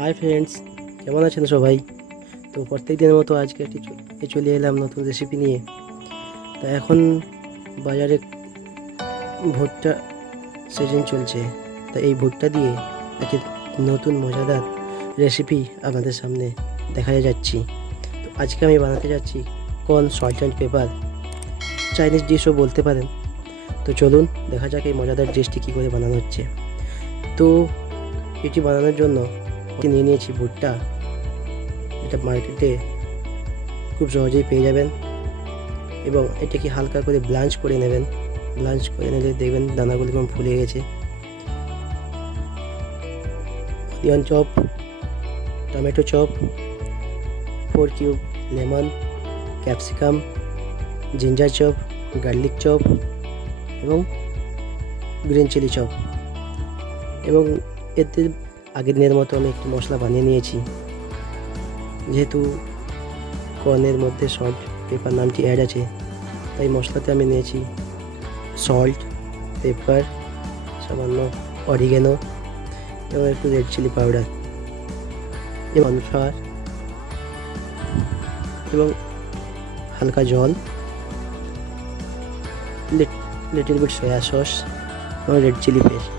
Hi friends, কেমন আছেন সবাই? তো প্রত্যেক দিনের মতো আজকে চলে এলাম নতুন রেসিপি নিয়ে। তা এখন বাজারে ভুট্টা সিজন চলছে, তা এই ভুট্টা দিয়ে একটি নতুন মজাদার রেসিপি আপনাদের সামনে দেখাতে যাচ্ছি। তো আজকে আমি বানাতে যাচ্ছি corn salt and pepper, Chinese ডিশও বলতে পারেন। তো চলুন দেখা যাক এই মজাদার ডিশটি কী করে বানানো হচ্ছে। তো এটি বানানোর জন্য নিয়ে নিয়েছি ভুট্টা। এটা মার্কেটে খুব সহজেই পেয়ে যাবেন এবং এটাকে হালকা করে ব্লাঞ্চ করে নেবেন। ব্লাঞ্চ করে নিলে দেখবেন দানাগুলো কেমন ফুলে গেছে। Onion chop, tomato chop, 4 cube lemon, capsicum, ginger chop, garlic chop এবং গ্রিন চিলি চপ। এবং এতে আগের দিনের মতো আমি একটু মশলা বানিয়ে নিয়েছি। যেহেতু কর্নের মধ্যে সল্ট পেপার নামটি অ্যাড আছে, তাই মশলাতে আমি নিয়েছি সল্ট, পেপার, সামান্য অরিগেনো এবং একটু রেড চিলি পাউডার এবং কর্নফ্লাওয়ার এবং হালকা জল, লিটল বিট সয়া সস এবং রেড চিলি পেস্ট।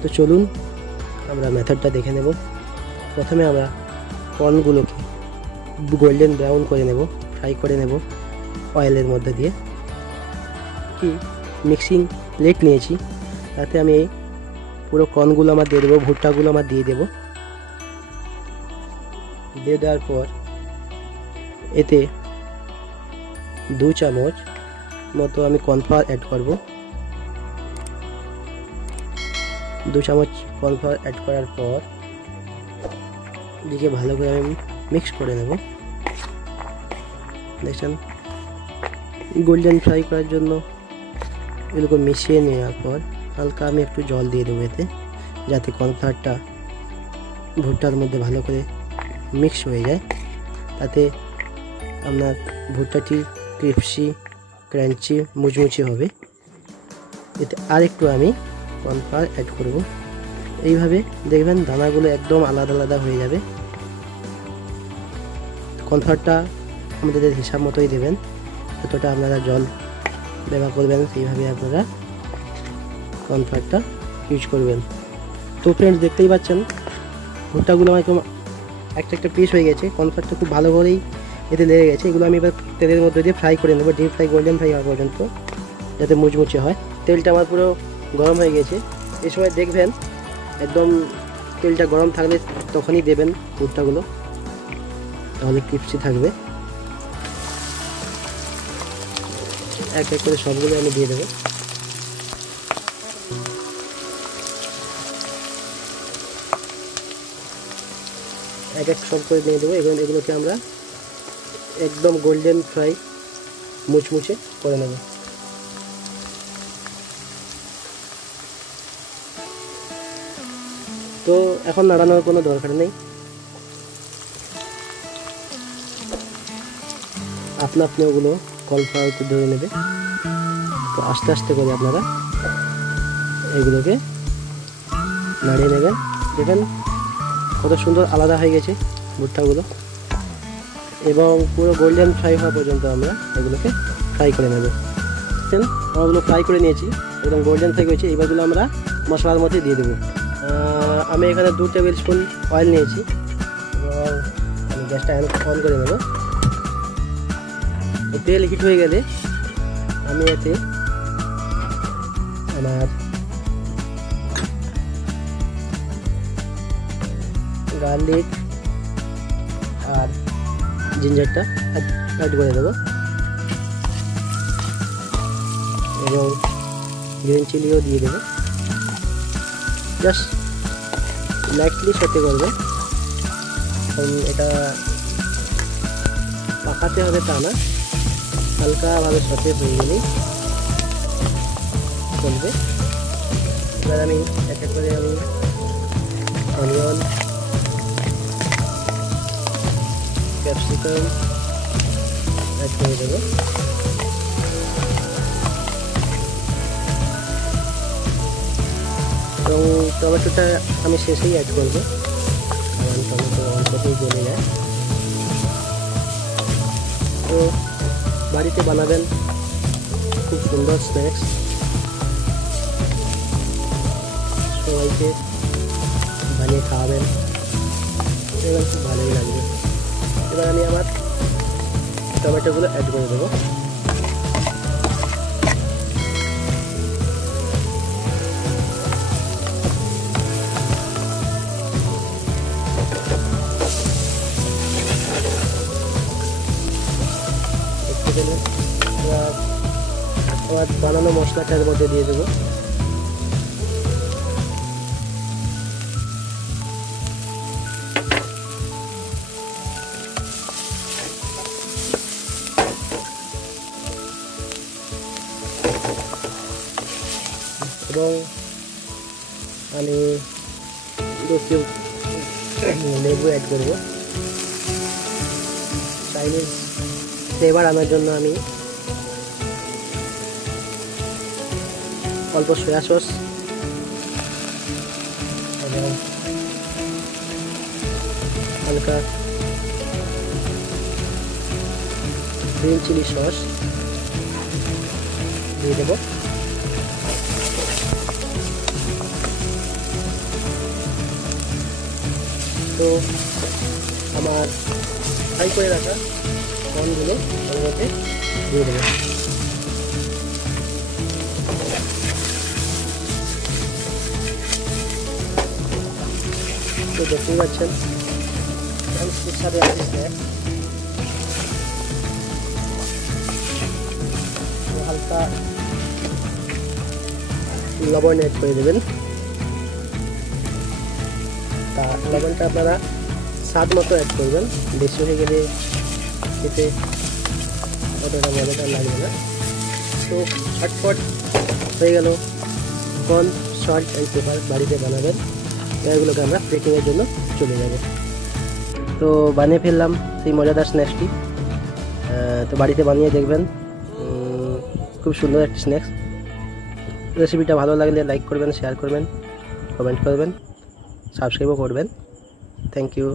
তো চলুন আমরা মেথডটা দেখে নেব। প্রথমে আমরা কর্নগুলোকে গোল্ডেন ব্রাউন করে নেব, ফ্রাই করে নেব অয়েলের মধ্যে দিয়ে। মিক্সিং প্লেট নিয়েছি, তাতে আমি এই পুরো কর্নগুলো আমার দিয়ে দেবো, ভুট্টাগুলো আমার দিয়ে দেবো। দিয়ে দেওয়ার পর এতে 2 চামচ মতো আমি কর্নফ্লাওয়ার অ্যাড করব। 2 চামচ কর্নফ্লাওয়ার অ্যাড করার পর এদিকে ভালো করে আমি মিক্স করে নেব। দেখছেন, গোল্ডেন ফ্রাই করার জন্য এরকম মিশিয়ে নেওয়ার পর হালকা আমি একটু জল দিয়ে দেবো এতে, যাতে কর্নফ্লাওয়ারটা ভুট্টার মধ্যে ভালো করে মিক্স হয়ে যায়। তাতে আপনার ভুট্টাটি ক্রিস্পি, ক্রাঞ্চি, মুচমুচে হবে। এতে আর একটু আমি কর্নফ্লাওয়ার অ্যাড করব। এইভাবে দেখবেন দানাগুলো একদম আলাদা আলাদা হয়ে যাবে। কর্নফ্লাওয়ারটা আমাদের হিসাব মতোই দেবেন, যতটা আপনারা জল ব্যবহার করবেন সেইভাবে আপনারা কর্নফ্লাওয়ারটা ইউজ করবেন। তো ফ্রেন্ডস, দেখতেই পাচ্ছেন ভুট্টাগুলো আমার একটা পিস হয়ে গেছে। কর্নফ্লাওয়ারটা খুব ভালো করেই এতে লেগে গেছে। এগুলো আমি এবার তেলের মধ্যে দিয়ে ফ্রাই করে নেবো, ডিপ ফ্রাই, গোল্ডেন ফ্রাই হওয়া পর্যন্ত, যাতে মুচমুচে হয়। তেলটা আমার পুরো গরম হয়ে গেছে। এই সময় দেখবেন একদম তেলটা গরম থাকলে তখনই দেবেন ভুট্টাগুলো, তাহলে ক্রিস্পি থাকবে। এক এক করে সবগুলো আমি দিয়ে দেবো। এক এক সব করে দিয়ে দেবো এবং এগুলোকে আমরা একদম গোল্ডেন ফ্রাই, মুচমুচে করে নেব। তো এখন নাড়ানোর কোনো দরকার নেই, আপনা আপনি ওগুলো কর্নফ্লাওয়ারকে ধরে নেবে। তো আস্তে আস্তে করে আপনারা এগুলোকে নাড়িয়ে নেবেন। দেখবেন কত সুন্দর আলাদা হয়ে গেছে ভুট্টাগুলো, এবং পুরো গোল্ডেন ফ্রাই হওয়া পর্যন্ত আমরা এগুলোকে ফ্রাই করে নেব। আমরাগুলো ফ্রাই করে নিয়েছি, একদম গোল্ডেন ফ্রাই হয়েছে। এবারগুলো আমরা মশলার মধ্যে দিয়ে দেবো। আমি এখানে 2 টেবিল স্পুন অয়েল নিয়েছি এবং আমি গ্যাসটা অন করে নেব। তেল হিট হয়ে গেলে আমি এতে আমার গার্লিক আর জিঞ্জারটা অ্যাড করে দেবো এবং গ্রিন চিলিও দিয়ে দেবো। জাস্ট লাইটলি সতে করবে, কারণ এটা পাকাতে হবে তা না, হালকাভাবে সতে হয়ে গেলেই চলবে। এবার আমি এক এক করে আমি অনিয়ন, ক্যাপসিকাম অ্যাড করে দেবো। এবং টমেটোটা আমি শেষেই অ্যাড করব, কারণ টমেটো অল্পতেই গলে যায়। তো বাড়িতে বানাবেন, খুব সুন্দর স্ন্যাক্স, সবাইকে বানিয়ে খাওয়াবেন, এবার খুব ভালোই লাগবে। এবার আমি আমার টমেটোগুলো অ্যাড করে দেবো। আবার বানানো মশলাটার মধ্যে দিয়ে দেবো। এবং আমি একটু লেবু অ্যাড করবো। চাইনিজ ফ্লেভার আনার জন্য আমি অল্প সয়া সস এবং হালকা গ্রিন চিলি সস দিয়ে দেবো। তো আমার ফ্রাই করে রাখা কর্নগুলো ওর মধ্যে দিয়ে দেবো। তো দেখতেই পাচ্ছেন সুস্বাদু একটি স্ন্যাক্স। হালকা লবণ অ্যাড করে দেবেন। তা লবণটা আপনারা স্বাদ মতো অ্যাড করবেন, বেশি হয়ে গেলে খেতে অতটা মজাদার লাগবে না। তো ঝটপট হয়ে গেল কর্ন সল্ট অ্যান্ড পেপার, বাড়িতে বানাবেন। এগুলোকে আমরা প্লেটিংয়ের জন্য চলে যাব। তো বানিয়ে ফেললাম সেই মজাদার স্ন্যাক্সটি। তো বাড়িতে বানিয়ে দেখবেন, খুব সুন্দর একটি স্ন্যাক্স। রেসিপিটা ভালো লাগলে লাইক করবেন, শেয়ার করবেন, কমেন্ট করবেন, সাবস্ক্রাইবও করবেন। Thank you.